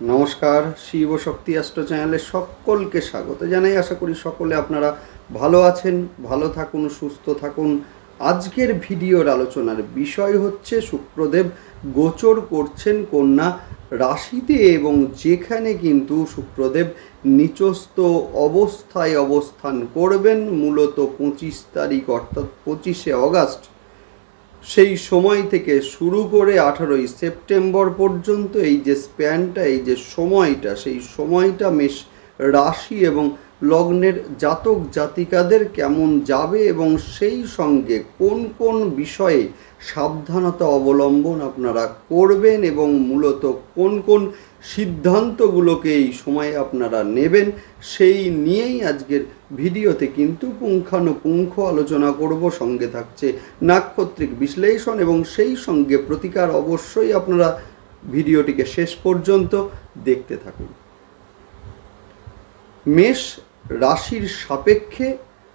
নমস্কার, শিব শক্তি অ্যাস্ট্রো চ্যানেলে সকলকে স্বাগত জানাই। আশা করি সকলে আপনারা ভালো আছেন, ভালো থাকুন, সুস্থ থাকুন। আজকের ভিডিওর আলোচনার বিষয় হচ্ছে শুক্রদেব গোচর করছেন কন্যা রাশিতে এবং যেখানে কিন্তু শুক্রদেব নিচস্থ অবস্থায় অবস্থান করবেন মূলত 25 তারিখ অর্থাৎ 25শে অগাস্ট। সেই সময় থেকে শুরু করে 18ই সেপ্টেম্বর পর্যন্ত এই যে স্প্যানটা, এই যে সময়টা, সেই সময়টা মেষ রাশি এবং লগ্নের জাতক জাতিকাদের কেমন যাবে এবং সেই সঙ্গে কোন কোন বিষয়ে সাবধানতা অবলম্বন আপনারা করবেন এবং মূলত কোন কোন সিদ্ধান্তগুলোকে এই সময়ে আপনারা নেবেন, সেই নিয়েই আজকের ভিডিওতে কিন্তু পুঙ্খানুপুঙ্খ আলোচনা করব। সঙ্গে থাকছে নাক্ষত্রিক বিশ্লেষণ এবং সেই সঙ্গে প্রতিকার। অবশ্যই আপনারা ভিডিওটিকে শেষ পর্যন্ত দেখতে থাকুন। মেষ রাশির সাপেক্ষে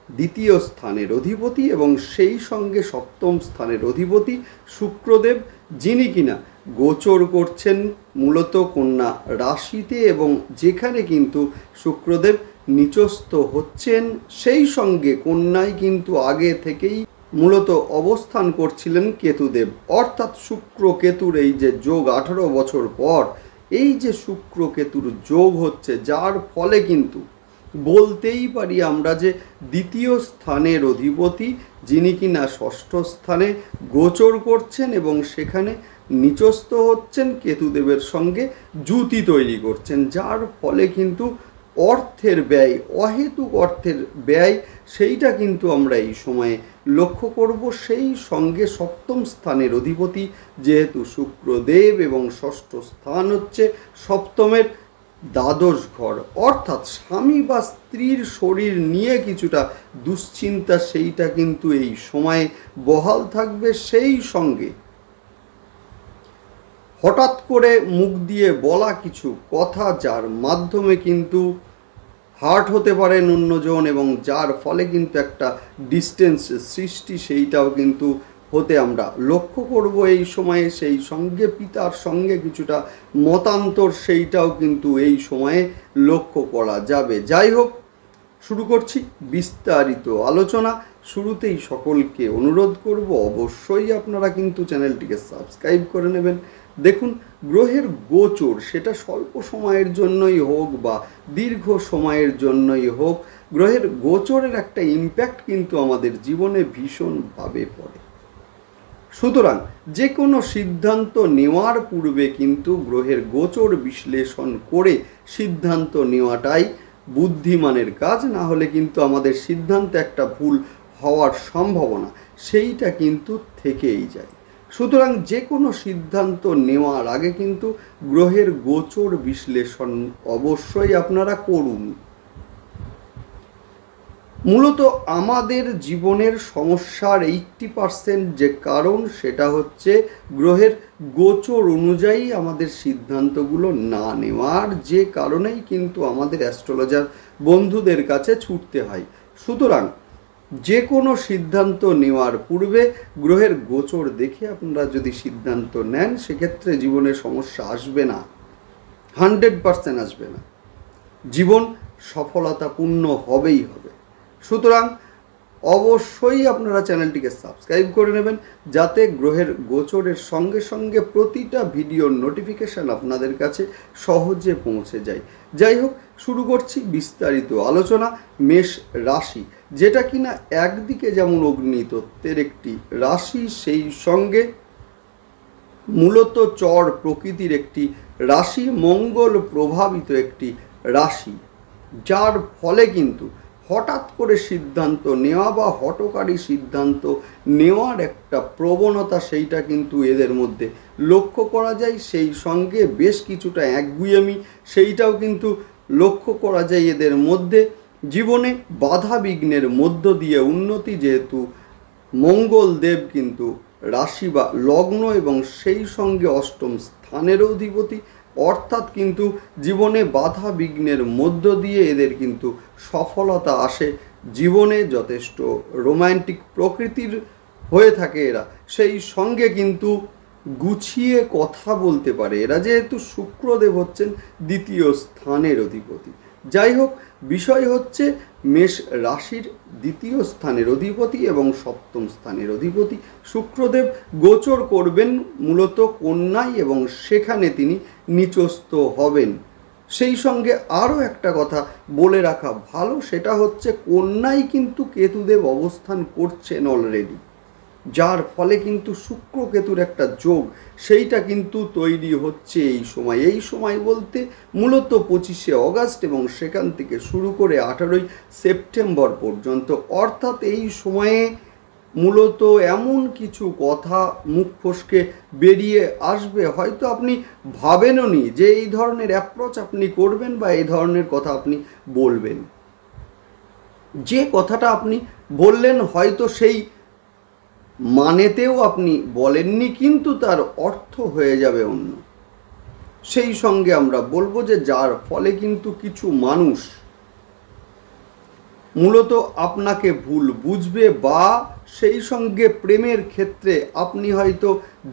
দ্বিতীয় স্থানের অধিপতি এবং সেই সঙ্গে সপ্তম স্থানের অধিপতি শুক্রদেব, যিনি কিনা গোচর করছেন মূলত কন্যা রাশিতে এবং যেখানে কিন্তু শুক্রদেব নিচস্থ হচ্ছেন, সেই সঙ্গে কন্যায় কিন্তু আগে থেকেই মূলত অবস্থান করছিলেন কেতুদেব। অর্থাৎ শুক্র কেতুর এই যে যোগ 18 বছর পর এই যে শুক্র কেতুর যোগ হচ্ছে, যার ফলে কিন্তু বলতেই পারি আমরা যে দ্বিতীয় স্থানের অধিপতি, যিনি কিনা ষষ্ঠ স্থানে গোচর করছেন এবং সেখানে নিচস্থ হচ্ছেন, কেতুদেবের সঙ্গে জুতি তৈরি করছেন, যার ফলে কিন্তু অর্থের ব্যয়, অহেতুক অর্থের ব্যয়, সেইটা কিন্তু আমরা এই সময়ে লক্ষ্য করব। সেই সঙ্গে সপ্তম স্থানের অধিপতি যেহেতু শুক্রদেব এবং ষষ্ঠ স্থান হচ্ছে সপ্তমের দ্বাদশ ঘর, অর্থাৎ স্বামী বা স্ত্রীর শরীর নিয়ে কিছুটা দুশ্চিন্তা, সেইটা কিন্তু এই সময়ে বহাল থাকবে। সেই সঙ্গে হঠাৎ করে মুখ দিয়ে বলা কিছু কথা, যার মাধ্যমে কিন্তু হার্ট হতে পারেন অন্যজন এবং যার ফলে কিন্তু একটা ডিস্টেন্স সৃষ্টি, সেইটাও কিন্তু হতে আমরা লক্ষ্য করব এই সময়ে। সেই সঙ্গে পিতার সঙ্গে কিছুটা মতান্তর, সেইটাও কিন্তু এই সময়ে লক্ষ্য করা যাবে। যাই হোক, শুরু করছি বিস্তারিত আলোচনা। শুরুতেই সকলকে অনুরোধ করব, অবশ্যই আপনারা কিন্তু চ্যানেলটিকে সাবস্ক্রাইব করে নেবেন। দেখুন, গ্রহের গোচর সেটা স্বল্প সময়ের জন্যই হোক বা দীর্ঘ সময়ের জন্যই হোক, গ্রহের গোচরের একটা ইম্প্যাক্ট কিন্তু আমাদের জীবনে ভীষণভাবে পড়ে। সুতরাং যে কোনো সিদ্ধান্ত নেওয়ার পূর্বে কিন্তু গ্রহের গোচর বিশ্লেষণ করে সিদ্ধান্ত নেওয়াটাই বুদ্ধিমানের কাজ। না হলে কিন্তু আমাদের সিদ্ধান্তে একটা ভুল হওয়ার সম্ভাবনা সেইটা কিন্তু থেকেই যায়। সুতরাং যে কোনো সিদ্ধান্ত নেওয়ার আগে কিন্তু গ্রহের গোচর বিশ্লেষণ অবশ্যই আপনারা করুন। মূলত আমাদের জীবনের সমস্যার 80% যে কারণ, সেটা হচ্ছে গ্রহের গোচর অনুযায়ী আমাদের সিদ্ধান্তগুলো না নেওয়ার, যে কারণেই কিন্তু আমাদের অ্যাস্ট্রোলজার বন্ধুদের কাছে ছুটতে হয়। সুতরাং যে কোনো সিদ্ধান্ত নেওয়ার পূর্বে গ্রহের গোচর দেখে আপনারা যদি সিদ্ধান্ত নেন, সেক্ষেত্রে জীবনে সমস্যা আসবে না, 100% আসবে না, জীবন সফলতাপূর্ণ হবেই হবে। সুতরাং অবশ্যই আপনারা চ্যানেলটিকে সাবস্ক্রাইব করে নেবেন, যাতে গ্রহের গোচরের সঙ্গে সঙ্গে প্রতিটা ভিডিওর নোটিফিকেশান আপনাদের কাছে সহজে পৌঁছে যায়। যাই হোক, শুরু করছি বিস্তারিত আলোচনা। মেষ রাশি, যেটা কিনা একদিকে যেমন অগ্নিতত্ত্বের একটি রাশি, সেই সঙ্গে মূলত চর প্রকৃতির একটি রাশি, মঙ্গল প্রভাবিত একটি রাশি, যার ফলে কিন্তু হঠাৎ করে সিদ্ধান্ত নেওয়া বা হঠকারী সিদ্ধান্ত নেওয়ার একটা প্রবণতা, সেইটা কিন্তু এদের মধ্যে লক্ষ্য করা যায়। সেই সঙ্গে বেশ কিছুটা একগুঁয়েমি, সেইটাও কিন্তু লক্ষ্য করা যায় এদের মধ্যে। জীবনে বাধা বিঘ্নের মধ্য দিয়ে উন্নতি, যেহেতু মঙ্গল দেব কিন্তু রাশি বা লগ্ন এবং সেই সঙ্গে অষ্টম স্থানের অধিপতি, অর্থাৎ কিন্তু জীবনে বাধা বিঘ্নের মধ্য দিয়ে এদের কিন্তু সফলতা আসে। জীবনে যথেষ্ট রোম্যান্টিক প্রকৃতির হয়ে থাকে এরা। সেই সঙ্গে কিন্তু গুছিয়ে কথা বলতে পারে। এরা যেহেতু শুক্রদেব হচ্ছেন দ্বিতীয় স্থানের অধিপতি। যাই হোক, বিষয় হচ্ছে মেষ রাশির দ্বিতীয় স্থানের অধিপতি এবং সপ্তম স্থানের অধিপতি শুক্রদেব গোচর করবেন মূলত কন্যায়, এবং সেখানে তিনি নিচস্থ হবেন। সেই সঙ্গে আরও একটা কথা বলে রাখা ভালো, সেটা হচ্ছে কন্যায় কিন্তু কেতুদেব অবস্থান করছেন অলরেডি, যার ফলে কিন্তু শুক্র কেতুর একটা যোগ সেইটা কিন্তু তৈরি হচ্ছে এই সময়। এই সময় বলতে মূলত 25শে অগাস্ট এবং সেখান থেকে শুরু করে 18ই সেপ্টেম্বর পর্যন্ত, অর্থাৎ এই সময়ে মূলত এমন কিছু কথা মুখ ফসকে বেরিয়ে আসবে, হয়তো আপনি ভাবেনও নি যে এই ধরনের অ্যাপ্রোচ আপনি করবেন বা এই ধরনের কথা আপনি বলবেন। যে কথাটা আপনি বললেন হয়তো সেই মানেতেও আপনি বলেননি, কিন্তু তার অর্থ হয়ে যাবে অন্য। সেই সঙ্গে আমরা বলবো যে যার ফলে কিন্তু কিছু মানুষ মূলত আপনাকে ভুল বুঝবে, বা সেই সঙ্গে প্রেমের ক্ষেত্রে আপনি হয়তো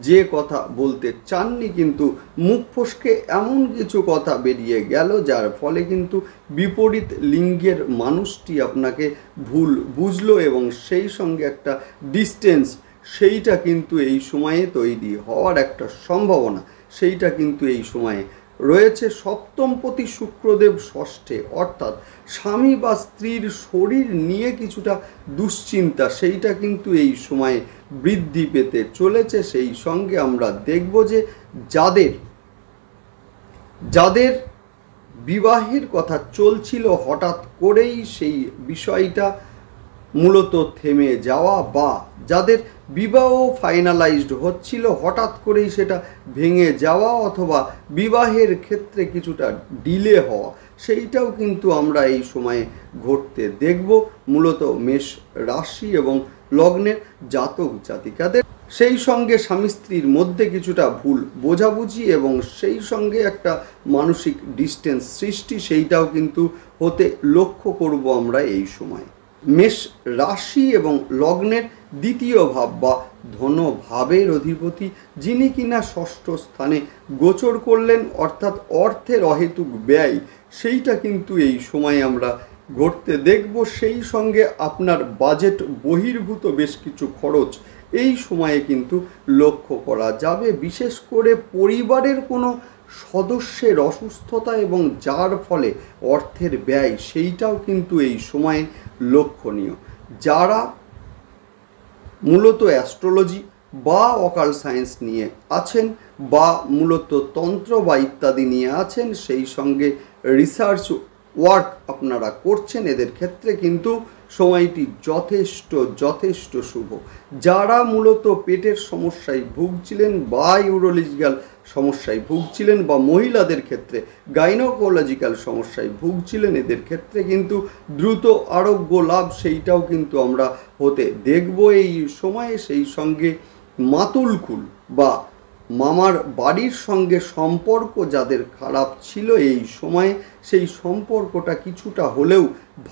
যে কথা বলতে চাননি কিন্তু মুখ ফসকে এমন কিছু কথা বেরিয়ে গেল যার ফলে কিন্তু বিপরীত লিঙ্গের মানুষটি আপনাকে ভুল বুঝলো, এবং সেই সঙ্গে একটা ডিস্টেন্স সেইটা কিন্তু এই সময়ে তৈরি হওয়ার একটা সম্ভাবনা সেইটা কিন্তু এই সময়ে রয়েছে। সপ্তমপতি শুক্রদেব ষষ্ঠে, অর্থাৎ স্বামী বা স্ত্রীর শরীর নিয়ে কিছুটা দুশ্চিন্তা সেইটা কিন্তু এই সময়ে বৃদ্ধি পেতে চলেছে। সেই সঙ্গে আমরা দেখব যে যাদের যাদের বিবাহের কথা চলছিল হঠাৎ করেই সেই বিষয়টা মূলত থেমে যাওয়া, বা যাদের বিবাহ ফাইনালাইজড হচ্ছিল হঠাৎ করেই সেটা ভেঙে যাওয়া, অথবা বিবাহের ক্ষেত্রে কিছুটা ডিলে হওয়া, সেইটাও কিন্তু আমরা এই সময়ে ঘটতে দেখব মূলত মেষ রাশি এবং লগ্নের জাতক জাতিকাদের। সেই সঙ্গে স্বামী স্ত্রীর মধ্যে কিছুটা ভুল বোঝাবুঝি এবং সেই সঙ্গে একটা মানসিক ডিস্টেন্স সৃষ্টি সেইটাও কিন্তু হতে লক্ষ্য করব আমরা এই সময়। মেষ রাশি এবং লগ্নের দ্বিতীয় ভাব বা ধনভাবের অধিপতি যিনি কিনা ষষ্ঠ স্থানে গোচর করলেন, অর্থাৎ অর্থের অহেতুক ব্যয় সেইটা কিন্তু এই সময় আমরা ঘটতে দেখব। সেই সঙ্গে আপনার বাজেট বহির্ভূত বেশ কিছু খরচ এই সময়ে কিন্তু লক্ষ্য করা যাবে, বিশেষ করে পরিবারের কোনো সদস্যের অসুস্থতা এবং যার ফলে অর্থের ব্যয় সেইটাও কিন্তু এই সময়ে লক্ষণীয়। যারা মূলত অ্যাস্ট্রোলজি বা অকাল্ট সায়েন্স নিয়ে আছেন, বা মূলত তন্ত্র বা ইত্যাদি নিয়ে আছেন, সেই সঙ্গে রিসার্চ ওয়ার্ক আপনারা করছেন, এদের ক্ষেত্রে কিন্তু সময়টি যথেষ্ট শুভ। যারা মূলত পেটের সমস্যায় ভুগছিলেন বা ইউরোলজিক্যাল সমস্যায় ভুগছিলেন, বা মহিলাদের ক্ষেত্রে গাইনোকোলজিক্যাল সমস্যায় ভুগছিলেন, এদের ক্ষেত্রে কিন্তু দ্রুত আরোগ্য লাভ সেইটাও কিন্তু আমরা হতে দেখব এই সময়ে। সেই সঙ্গে মাতুলকুল বা মামার বাড়ির সঙ্গে সম্পর্ক যাদের খারাপ ছিল এই সময়ে সেই সম্পর্কটা কিছুটা হলেও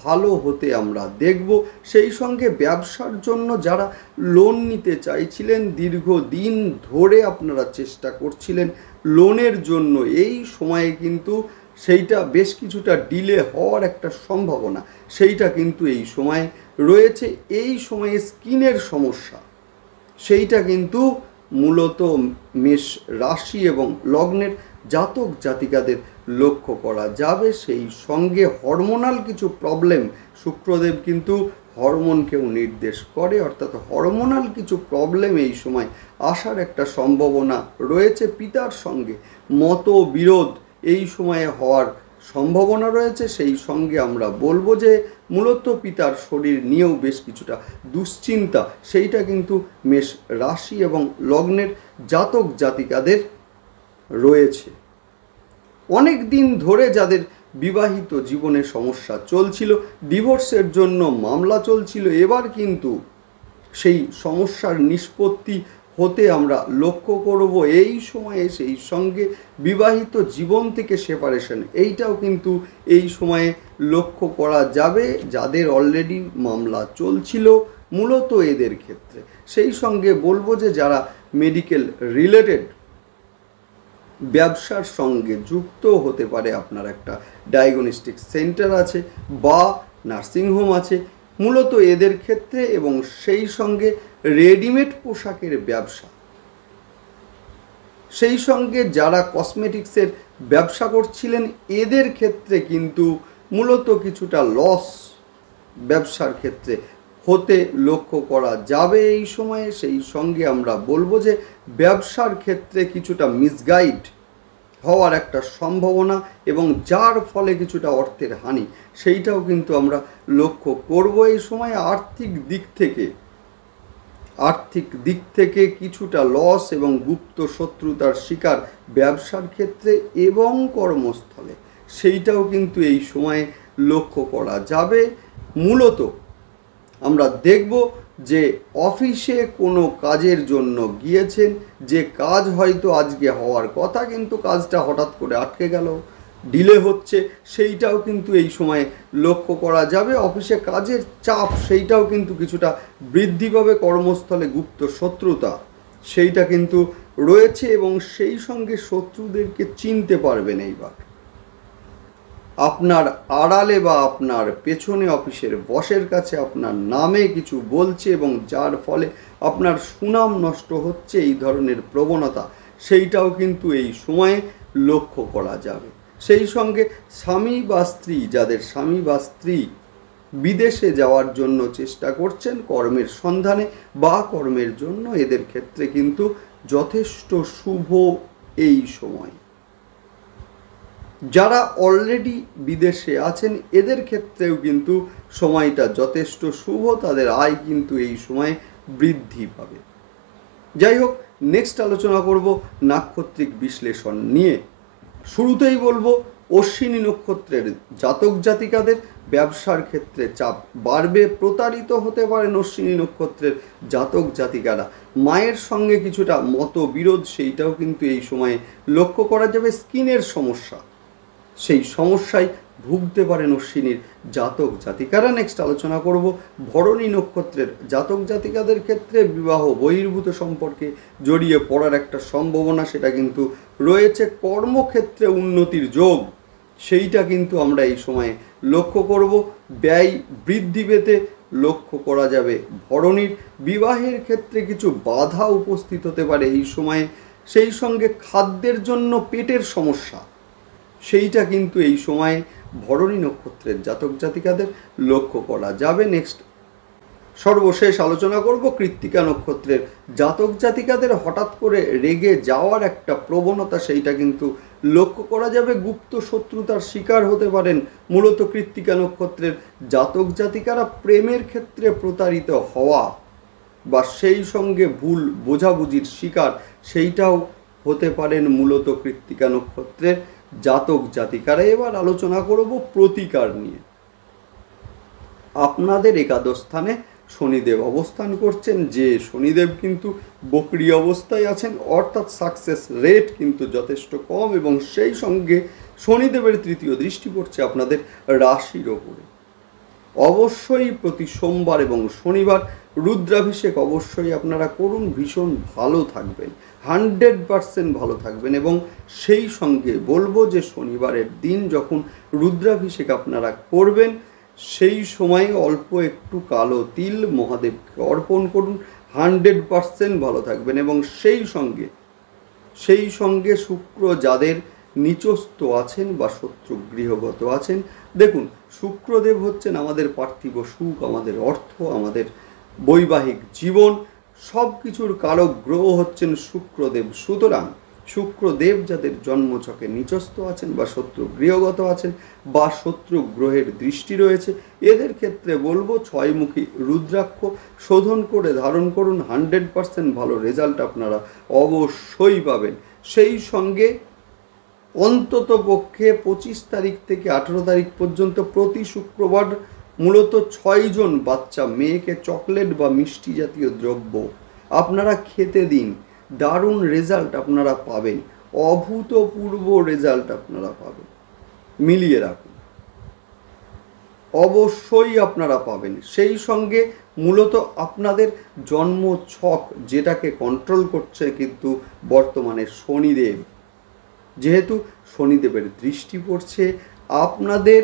ভালো হতে আমরা দেখব। সেই সঙ্গে ব্যবসার জন্য যারা লোন নিতে চাইছিলেন, দীর্ঘদিন ধরে আপনারা চেষ্টা করছিলেন লোনের জন্য, এই সময়ে কিন্তু সেইটা বেশ কিছুটা ডিলে হওয়ার একটা সম্ভাবনা সেইটা কিন্তু এই সময়ে রয়েছে। এই সময়ে স্কিনের সমস্যা সেইটা কিন্তু মূলত মেষ রাশি এবং লগ্নের জাতক জাতিকাদের লক্ষ্য করা যাবে। সেই সঙ্গে হরমোনাল কিছু প্রবলেম, শুক্রদেব কিন্তু হরমোনকেও নির্দেশ করে, অর্থাৎ হরমোনাল কিছু প্রবলেম এই সময় আসার একটা সম্ভাবনা রয়েছে। পিতার সঙ্গে মতবিরোধ এই সময়ে হওয়ার সম্ভাবনা রয়েছে। সেই সঙ্গে আমরা বলবো যে মূলত পিতার শরীর নিয়েও বেশ কিছুটা দুশ্চিন্তা সেইটা কিন্তু মেষ রাশি এবং লগ্নের জাতক জাতিকাদের রয়েছে। অনেক দিন ধরে যাদের বিবাহিত জীবনে সমস্যা চলছিল, ডিভোর্সের জন্য মামলা চলছিল, এবার কিন্তু সেই সমস্যার নিষ্পত্তি হতে আমরা লক্ষ্য করব এই সময়ে। সেই সঙ্গে বিবাহিত জীবন থেকে সেপারেশন এইটাও কিন্তু এই সময়ে লক্ষ্য করা যাবে যাদের অলরেডি মামলা চলছিল মূলত এদের ক্ষেত্রে। সেই সঙ্গে বলবো যে যারা মেডিকেল রিলেটেড ব্যবসার সঙ্গে যুক্ত হতে পারে। আপনার একটা ডায়াগনস্টিক সেন্টার আছে বা নার্সিংহোম আছে, মূলত এদের ক্ষেত্রে, এবং সেই সঙ্গে রেডিমেড পোশাকের ব্যবসা, সেই সঙ্গে যারা কসমেটিক্সের ব্যবসা করছিলেন এদের ক্ষেত্রে কিন্তু মূলত কিছুটা লস ব্যবসার ক্ষেত্রে হতে লক্ষ্য করা যাবে এই সময়ে। সেই সঙ্গে আমরা বলবো যে ব্যবসার ক্ষেত্রে কিছুটা মিসগাইড হওয়ার একটা সম্ভাবনা, এবং যার ফলে কিছুটা অর্থের হানি, সেইটাও কিন্তু আমরা লক্ষ্য করব এই সময়। আর্থিক দিক থেকে কিছুটা লস এবং গুপ্ত শত্রুতার শিকার ব্যবসার ক্ষেত্রে এবং কর্মস্থলে, সেইটাও কিন্তু এই সময়ে লক্ষ্য করা যাবে। মূলত আমরা দেখব যে অফিসে কোনো কাজের জন্য গিয়েছেন, যে কাজ হয়তো আজকে হওয়ার কথা কিন্তু কাজটা হঠাৎ করে আটকে গেল, ডিলে হচ্ছে, সেইটাও কিন্তু এই সময়ে লক্ষ্য করা যাবে। অফিসে কাজের চাপ সেইটাও কিন্তু কিছুটা বৃদ্ধি পাবে। কর্মস্থলে গুপ্ত শত্রুতা সেইটা কিন্তু রয়েছে, এবং সেই সঙ্গে শত্রুদেরকে চিনতে পারবেন এইবার। আপনার আড়ালে বা আপনার পেছনে অফিসের বসের কাছে আপনার নামে কিছু বলছে, এবং যার ফলে আপনার সুনাম নষ্ট হচ্ছে, এই ধরনের প্রবণতা সেইটাও কিন্তু এই সময়ে লক্ষ্য করা যাবে। সেই সঙ্গে স্বামী বা স্ত্রী, যাদের স্বামী বা স্ত্রী বিদেশে যাওয়ার জন্য চেষ্টা করছেন কর্মের সন্ধানে বা কর্মের জন্য, এদের ক্ষেত্রে কিন্তু যথেষ্ট শুভ এই সময়। যারা অলরেডি বিদেশে আছেন এদের ক্ষেত্রেও কিন্তু সময়টা যথেষ্ট শুভ, তাদের আয় কিন্তু এই সময়ে বৃদ্ধি পাবে। যাই হোক, নেক্সট আলোচনা করব নাক্ষত্রিক বিশ্লেষণ নিয়ে। শুরুতেই বলবো অশ্বিনী নক্ষত্রের জাতক জাতিকাদের ব্যবসার ক্ষেত্রে চাপ বাড়বে, প্রতারিত হতে পারেন অশ্বিনী নক্ষত্রের জাতক জাতিকারা। মায়ের সঙ্গে কিছুটা মতবিরোধ সেইটাও কিন্তু এই সময়ে লক্ষ্য করা যাবে। স্কিনের সমস্যা, সেই সমস্যায় ভুগতে পারেন অশ্বিনীর জাতক জাতিকারা। নেক্সট আলোচনা করব ভরণী নক্ষত্রের জাতক জাতিকাদের ক্ষেত্রে বিবাহ বহির্ভূত সম্পর্কে জড়িয়ে পড়ার একটা সম্ভাবনা সেটা কিন্তু রয়েছে। কর্মক্ষেত্রে উন্নতির যোগ সেইটা কিন্তু আমরা এই সময়ে লক্ষ্য করব। ব্যয় বৃদ্ধি পেতে লক্ষ্য করা যাবে ভরণীর। বিবাহের ক্ষেত্রে কিছু বাধা উপস্থিত হতে পারে এই সময়ে। সেই সঙ্গে খাদ্যের জন্য পেটের সমস্যা সেইটা কিন্তু এই সময়ে ভরণী নক্ষত্রের জাতক জাতিকাদের লক্ষ্য করা যাবে। নেক্সট সর্বশেষ আলোচনা করব কৃত্তিকা নক্ষত্রের জাতক জাতিকাদের হঠাৎ করে রেগে যাওয়ার একটা প্রবণতা সেইটা কিন্তু লক্ষ্য করা যাবে। গুপ্ত শত্রুতার শিকার হতে পারেন মূলত কৃত্তিকা নক্ষত্রের জাতক জাতিকারা। প্রেমের ক্ষেত্রে প্রতারিত হওয়া বা সেই সঙ্গে ভুল বোঝাবুঝির শিকার সেইটাও হতে পারেন মূলত কৃত্তিকা নক্ষত্রের জাতক জাতিকারা। এবার আলোচনা করব প্রতিকার নিয়ে। আপনাদের একাদশ স্থানে শনিদেব অবস্থান করছেন, যে শনিদেব কিন্তু বক্রি অবস্থায় আছেন, অর্থাৎ সাকসেস রেট কিন্তু যথেষ্ট কম, এবং সেই সঙ্গে শনিদেবের তৃতীয় দৃষ্টি পড়ছে আপনাদের রাশির ওপরে। অবশ্যই প্রতি সোমবার এবং শনিবার রুদ্রাভিষেক অবশ্যই আপনারা করুন, ভীষণ ভালো থাকবেন, 100% ভালো থাকবেন। এবং সেই সঙ্গে বলবো যে শনিবারের দিন যখন রুদ্রাভিষেক আপনারা করবেন সেই সময় অল্প একটু কালো তিল মহাদেবকে অর্পণ করুন, 100% ভালো থাকবেন। এবং সেই সঙ্গে শুক্র যাদের নিচস্থ আছেন বা শত্রু গৃহগত আছেন, দেখুন শুক্রদেব হচ্ছেন আমাদের পার্থিব সুখ, আমাদের অর্থ, আমাদের বৈবাহিক জীবন, সব কিছুর কারক গ্রহ হচ্ছেন শুক্রদেব। সুতরাং শুক্রদেব যাদের জন্মছকে নিচস্থ আছেন বা শত্রু গৃহগত আছেন বা শত্রু গ্রহের দৃষ্টি রয়েছে, এদের ক্ষেত্রে বলবো ছয়মুখী রুদ্রাক্ষ শোধন করে ধারণ করুন, 100% ভালো রেজাল্ট আপনারা অবশ্যই পাবেন। সেই সঙ্গে অন্তত পক্ষে 25 তারিখ থেকে 18 তারিখ পর্যন্ত প্রতি শুক্রবার মূলত 6 জন বাচ্চা মেয়েকে চকলেট বা মিষ্টি জাতীয় দ্রব্য আপনারা খেতে দিন, দারুণ রেজাল্ট আপনারা পাবেন, অভূতপূর্ব রেজাল্ট আপনারা পাবেন। মিলিয়ে রাখুন, অবশ্যই আপনারা পাবেন। সেই সঙ্গে মূলত আপনাদের জন্ম ছক যেটাকে কন্ট্রোল করছে কিন্তু বর্তমানে শনিদেব। যেহেতু শনিদেবের দৃষ্টি পড়ছে আপনাদের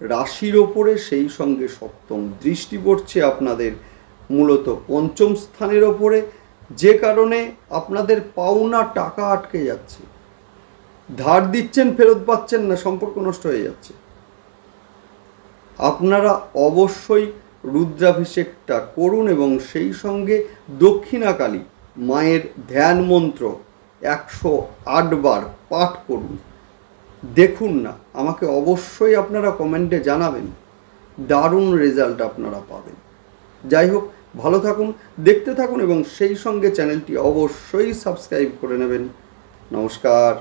রাশির ওপরে, সেই সঙ্গে সপ্তম দৃষ্টি পড়ছে আপনাদের মূলত পঞ্চম স্থানের ওপরে, যে কারণে আপনাদের পাওনা টাকা আটকে যাচ্ছে, ধার দিচ্ছেন ফেরত পাচ্ছেন না, সম্পর্ক নষ্ট হয়ে যাচ্ছে। আপনারা অবশ্যই রুদ্রাভিষেকটা করুন এবং সেই সঙ্গে দক্ষিণাকালী মায়ের ধ্যান মন্ত্র 108 বার পাঠ করুন। দেখুন না, আমাকে অবশ্যই আপনারা কমেন্টে জানাবেন, দারুণ রেজাল্ট আপনারা পাবেন। যাই হোক, ভালো থাকুন, দেখতে থাকুন এবং সেই সঙ্গে চ্যানেলটি অবশ্যই সাবস্ক্রাইব করে নেবেন। নমস্কার।